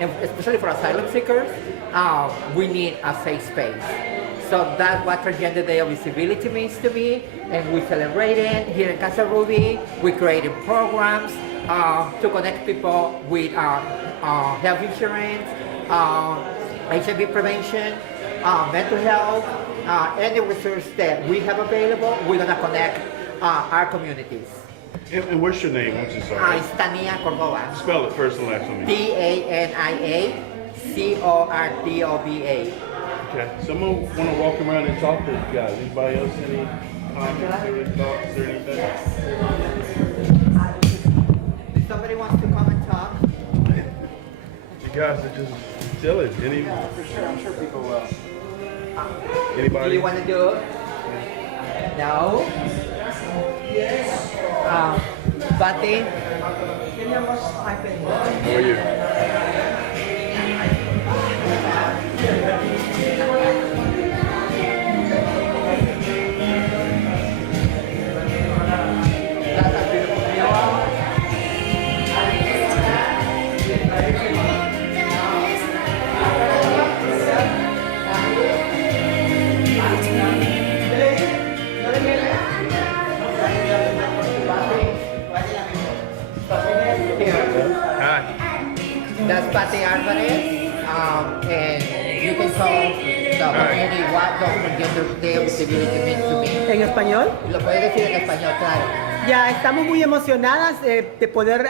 And especially for asylum seekers, we need a safe space. So that's what Transgender Day of Visibility means to me, and we celebrate it here in Casa Ruby. We created programs to connect people with health insurance, HIV prevention, mental health, any resource that we have available. We're gonna connect our communities. And what's your name? I'm so sorry. It's Tania Cordoba. Spell it first and last for me. DANIA CORDOBA. Okay. Someone want to walk around and talk to you guys. Anybody else any comments or thoughts or anything? Somebody wants to come and talk? You guys are just chilling. Yeah, for sure. I'm sure people will. Anybody? Do you want to do it? No? Yes. Pati? How are you? That's a beautiful mural. Hi. That's Pati Alvarez, and you can tell the community what the Transgender Day of Visibility means to me. ¿En español? Lo puedes decir en español, claro. Ya estamos muy emocionadas de poder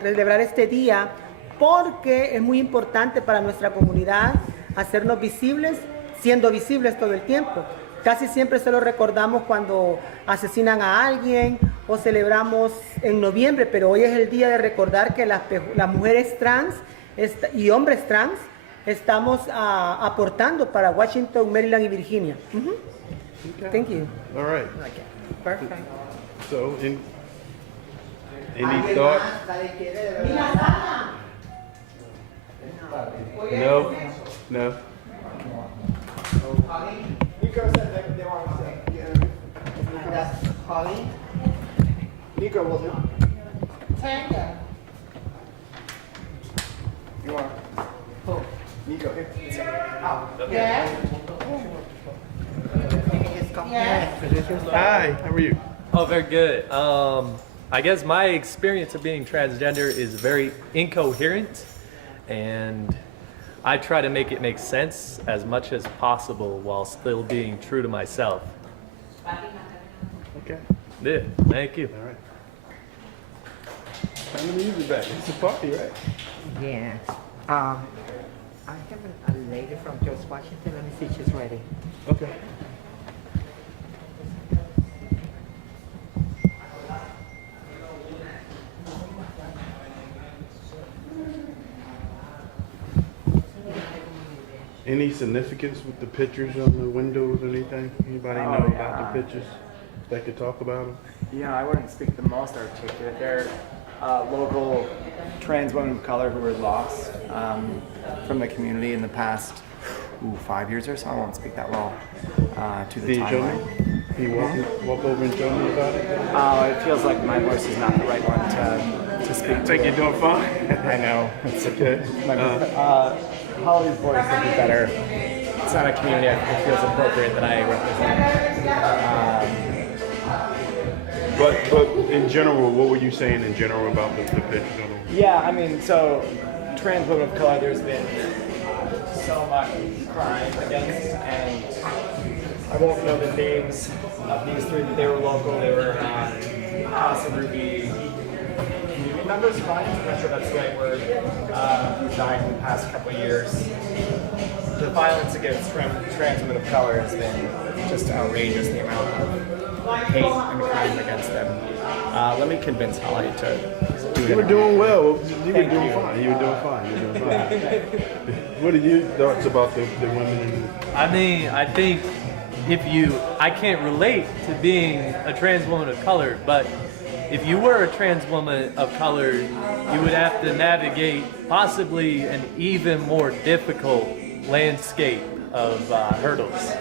celebrar este día porque es muy importante para nuestra comunidad hacernos visibles, siendo visibles todo el tiempo. Casi siempre se lo recordamos cuando asesinan a alguien o celebramos en noviembre, pero hoy es el día de recordar que las mujeres trans y hombres trans estamos aportando para Washington, Maryland y Virginia. Okay. Thank you. All right. Okay. Perfect. So, any thoughts? No. No. Nico said they want to get interviewed. And that's Holly. Nico will do. Tanga. You want? Who? Nico here. Yeah. You can just come here and introduce yourself. Hi. How are you? Oh, very good. I guess my experience of being transgender is very incoherent, and I try to make it make sense as much as possible while still being true to myself. Okay. Yeah, thank you. All right. Turn the music back. It's a party, right? Yeah. I have a lady from George Washington. Let me see if she's ready. Okay. Any significance with the pictures on the windows or anything? Anybody know about the pictures? They could talk about them? Yeah, I wouldn't speak the most articulate. They're local trans women of color who were lost from the community in the past 5 years or so. I won't speak that well to the Did you show me? timeline. Can you walk over and show me about it? It feels like my voice is not the right one to speak I to. think you're doing fine. I know. It's Okay. Holly's voice would be better. It's not a community it feels appropriate that I represent. But in general, what were you saying in general about the pictures on the Yeah, I mean, so trans women of color, there's been so much crime against, and I won't know the names of these three, but they were local. They were Casa Ruby community members, fine, I'm not sure that's the right word, who died in the past couple of years. The violence against trans women of color has been just outrageous, the amount of hate and crime against them. Let me convince Holly to do it. You were doing well. You were Thank doing you. fine. You were doing fine. You were doing fine. What are your thoughts about the women in I mean, I think I can't relate to being a trans woman of color, but if you were a trans woman of color, you would have to navigate possibly an even more difficult landscape of hurdles.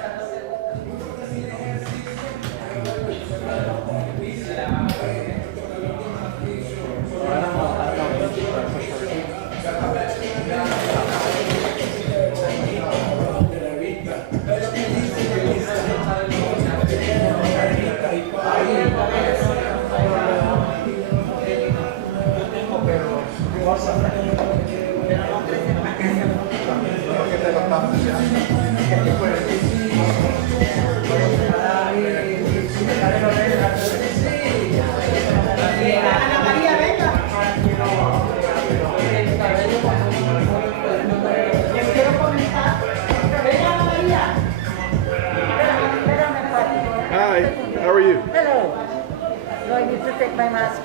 take my mask.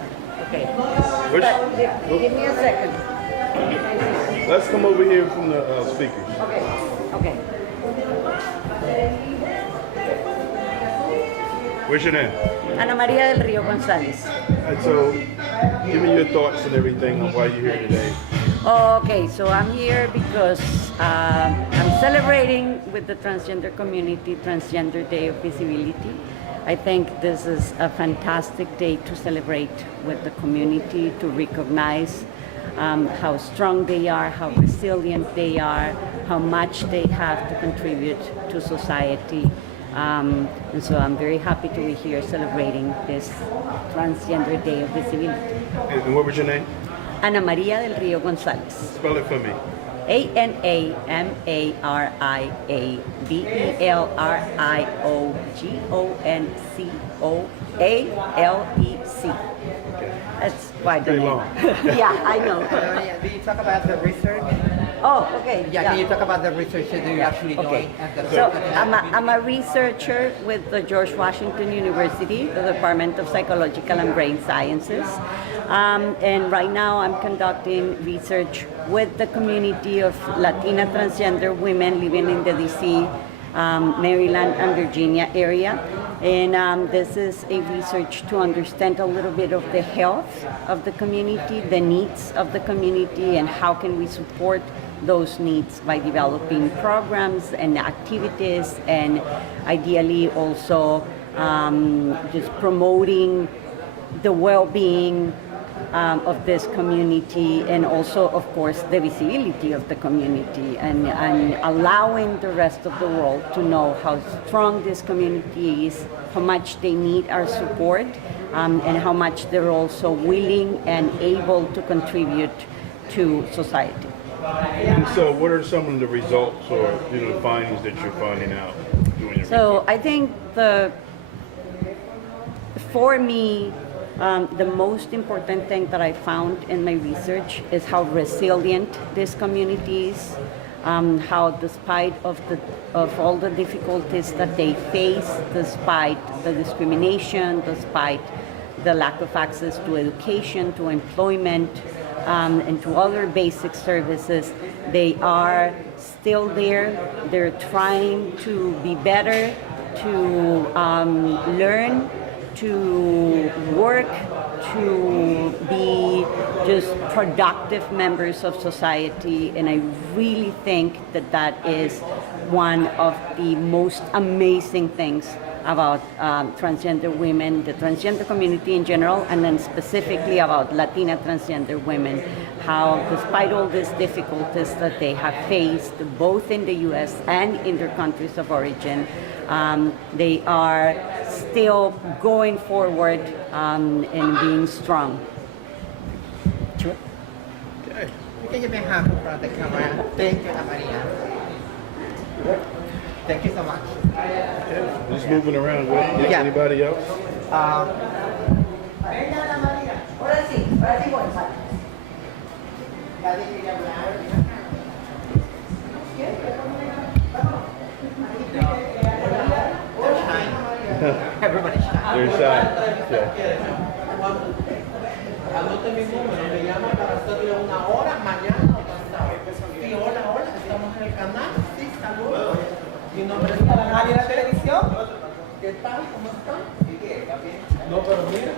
Okay. Which, Give me a second. let's come over here from the speakers. Okay. Okay. What's your name? Ana María del Río González. And so, give me your thoughts and everything on why you're here today. Okay, so I'm here because I'm celebrating with the transgender community Transgender Day of Visibility. I think this is a fantastic day to celebrate with the community, to recognize how strong they are, how resilient they are, how much they have to contribute to society. And so I'm very happy to be here celebrating this Transgender Day of Visibility. And what was your name? Ana María del Río González. Spell it for me. ANAMARIOGONCOALEC. That's quite a Pretty name. long. Yeah, I know. Do you talk about the research? Oh, okay. Yeah, can you talk about the research that you're actually doing? At the So I'm a researcher with the George Washington University, the Department of Psychological and Brain Sciences. And right now I'm conducting research with the community of Latina transgender women living in the DC, Maryland and Virginia area. And this is a research to understand a little bit of the health of the community, the needs of the community, and how can we support those needs by developing programs and activities, and ideally also just promoting the well-being of this community, and also, of course, the visibility of the community, and allowing the rest of the world to know how strong this community is, how much they need our support, and how much they're also willing and able to contribute to society. And so, what are some of the results or findings that you're finding out doing your So I think for me, the most important thing that I found in my research is how resilient this community is, how despite of all the difficulties that they face, despite the discrimination, despite the lack of access to education, to employment, and to other basic services, they are still there. They're trying to be better, to learn, to work, to be just productive members of society. And I really think that that is one of the most amazing things about transgender women, the transgender community in general, and then specifically about Latina transgender women, how despite all these difficulties that they have faced, both in the US and in their countries of origin, they are still going forward and being strong. Sure. Okay. You can give me a hand in front of the camera. Thank you, Ana Maria. Thank you so much. Just moving around. Yeah. Anybody else? Ahora sí voy. Everybody's shy. They're shy. Yeah. Anote mi número, me llama para hacerle una hora mañana o pasado. Sí, hola, estamos en el canal. Sí, saludos. Mi nombre es Ana María de la televisión. ¿Qué tal? ¿Cómo están? No, pero mira,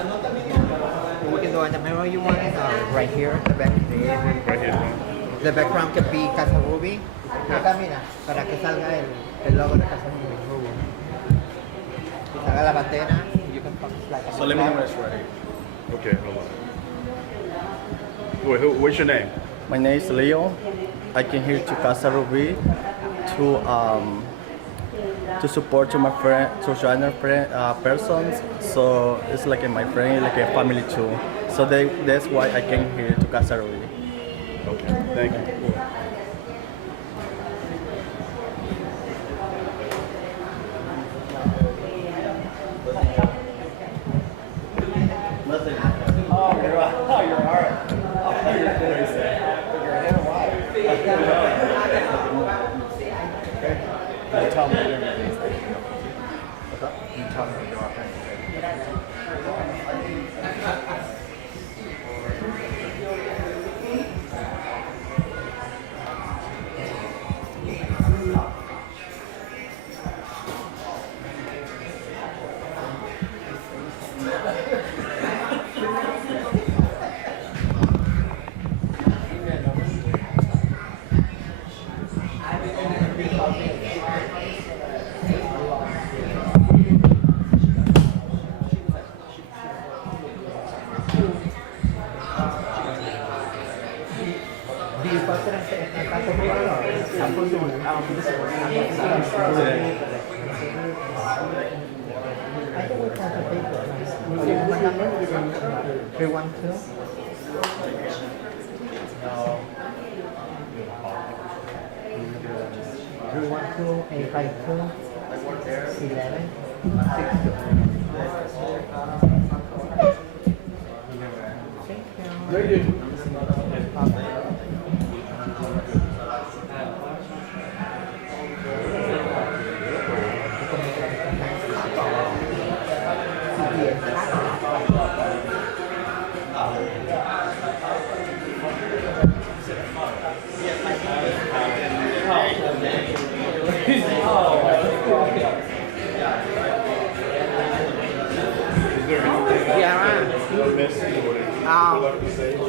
anota mi número. We can do it whenever you want. Right here, the back. Right here. The background can be Casa Ruby. Acá mira, para que salga el logo de Casa Ruby. Que salga la bandera. You can focus like So let me know when it's ready. Okay, hold on. What's your name? My name is Leo. I came here to Casa Ruby to support to my friend, transgender persons. So it's like my friend, like a family too. So that's why I came here to Casa Ruby. Okay, thank you. hacer en Casa Ruby o I think we have the paper. What number? 312? Three one two 852 11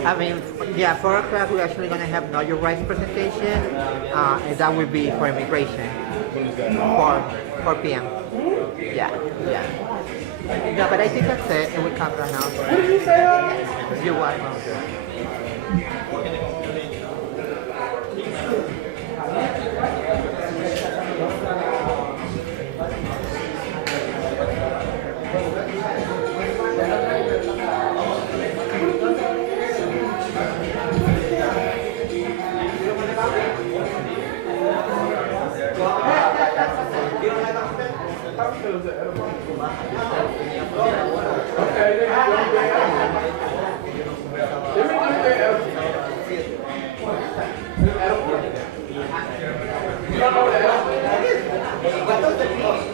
I mean, yeah, 4 o'clock we're actually going to have Know Your Rights presentation, and that will be for immigration. 4 p.m. Yeah. No, but I think that's it, and we cover our house. What did you say? You're welcome.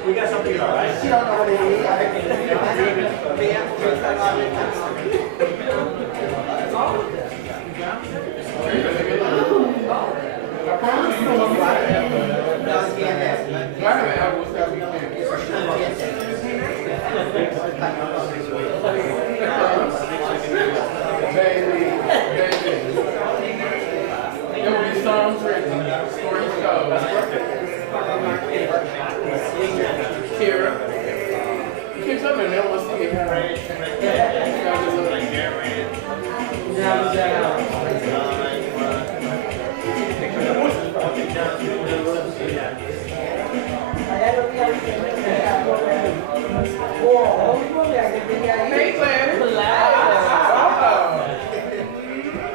We got something all right.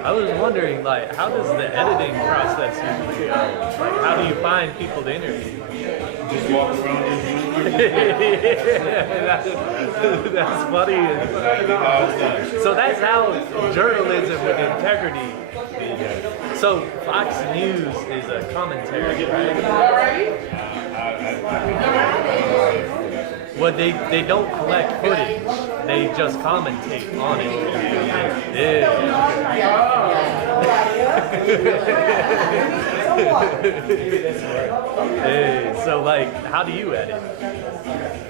I was wondering, like, how does the editing process usually go? Like, how do you find people to interview? Just walk around and That's funny. So that's how journalism with integrity. So Fox News is a commentary, right? Well, they don't collect footage. They just commentate on it. Yeah. Hey, so like, how do you edit?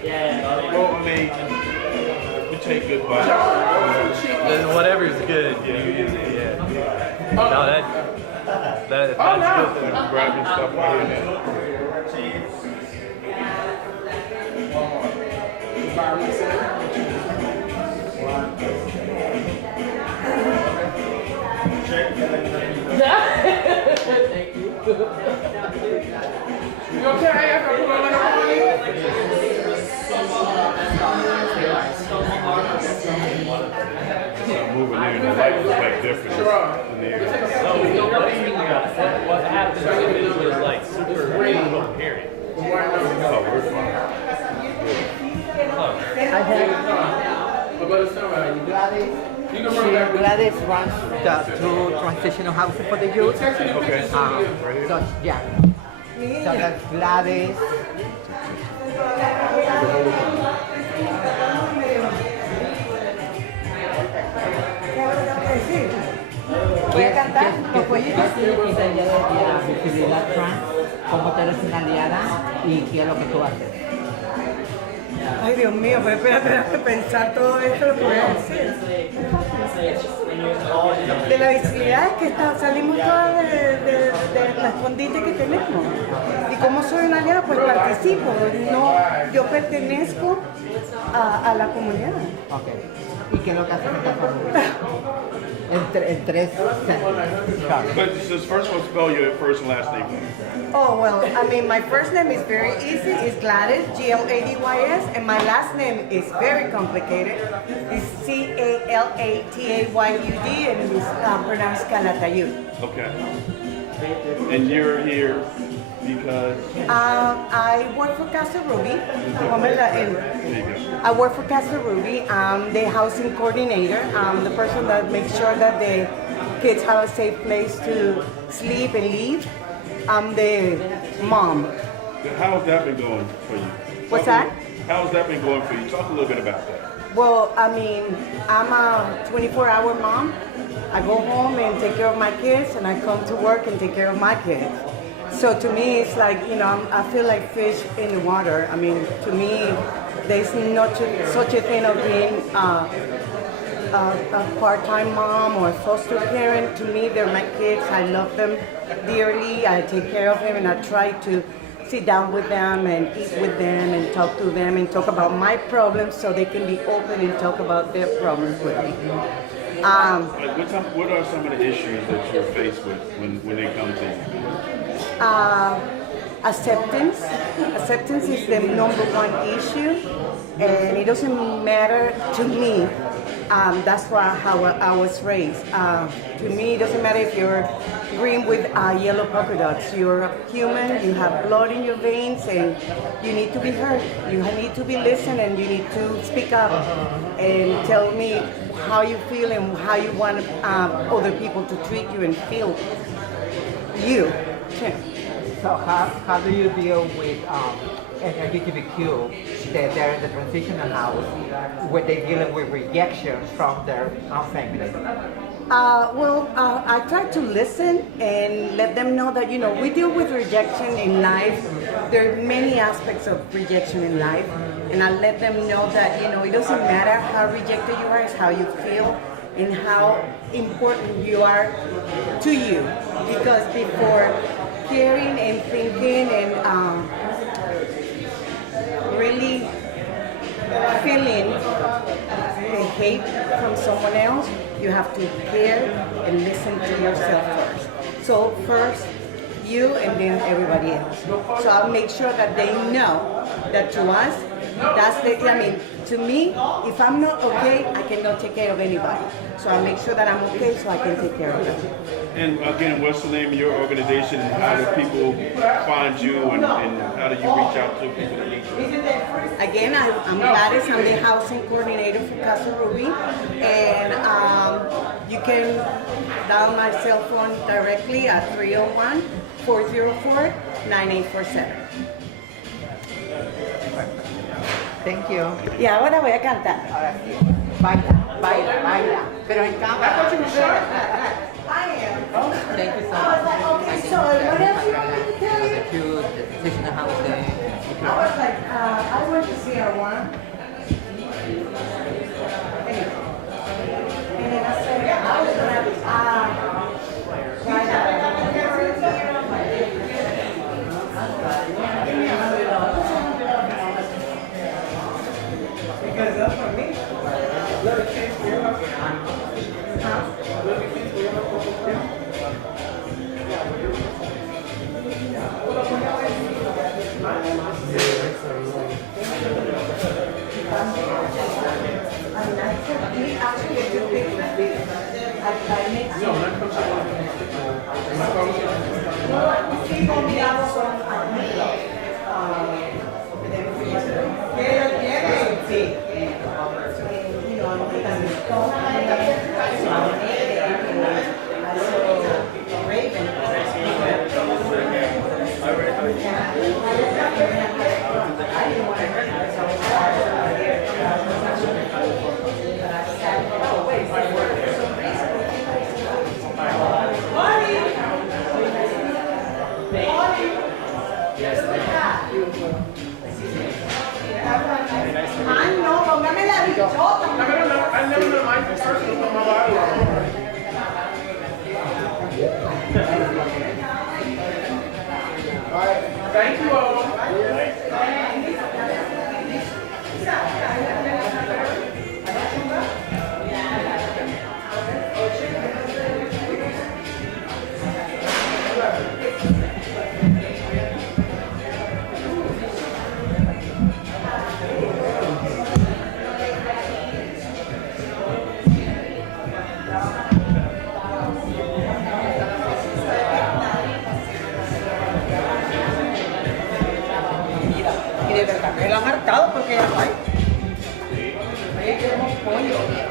well, I mean, we take good bites. Whatever's good, you use it. Yeah. No, that's good. I'm grabbing stuff right in there. Thank you. You okay? I got to put on Moving in, the light is like different. So what happens if it was like super coherent? Oh, we're fine. Gladys runs the 2 transitional housing for the youth. Okay. So yeah. So that's Gladys. Voy a cantar los pollitos. ¿Qué idea de la visibilidad trans? ¿Cómo te eres una aliada? ¿Y qué es lo que tú haces? Ay, Dios mío, pues espérate, déjame pensar todo esto, lo que voy a decir. De la visibilidad es que salimos todas de la escondite que tenemos. Y como soy una aliada, pues participo. No, yo pertenezco a la comunidad. Ok. ¿Y qué es lo que haces en Casa Ruby? En en tres sentences. But just first of all, spell your first and last name. Oh, well, I mean, my first name is very easy. It's Gladys, Gladys, and my last name is very complicated. It's Calatayud, and it's pronounced Calatayud. Okay. And you're here because I work for Casa Ruby. there you go. I work for Casa Ruby. I'm the housing coordinator. I'm the person that makes sure that the kids have a safe place to sleep and leave. I'm the mom. How's that been going for you? What's that? How's that been going for you? Talk a little bit about that. Well, I mean, I'm a 24-hour mom. I go home and take care of my kids, and I come to work and take care of my kids. So to me, it's like, you know, I feel like fish in the water. I mean, to me, there's not such a thing of being a part-time mom or a foster parent. To me, they're my kids. I love them dearly. I take care of them, and I try to sit down with them and eat with them and talk to them and talk about my problems so they can be open and talk about their problems with me. Like what are some of the issues that you're faced with when they come to you? Acceptance. Acceptance is the number one issue, and it doesn't matter to me. That's how I was raised. To me, it doesn't matter if you're green with yellow polka dots. You're a human, you have blood in your veins, and you need to be heard. You need to be listened, and you need to speak up and tell me how you feel and how you want other people to treat you and feel you. So how do you deal with LGBTQ that they're in the transitional house when they're dealing with rejection from their own family? I try to listen and let them know that, you know, we deal with rejection in life. There are many aspects of rejection in life, and I let them know that, you know, it doesn't matter how rejected you are, it's how you feel and how important you are to you. Because before caring and thinking and really feeling the hate from someone else, you have to care and listen to yourself first. So first you and then everybody else. So I'll make sure that they know that to us, to me, if I'm not okay, I cannot take care of anybody. So I make sure that I'm okay so I can take care of them. And again, what's the name of your organization, and how do people find you, and how do you reach out to people that need you? Again, I'm Gladys. I'm the housing coordinator for Casa Ruby, and you can dial my cell phone directly at 301-404-9847. Thank you. Y ahora voy a cantar. Ahora sí. Baila. Pero en cámara. Thank you so much. Okay, so what else you want me to tell you? The cute, the transitional housing. I was like, I went to see her one. And then I said, I was gonna because that's for me. Thank you all. impactados porque, ay, queremos pollo.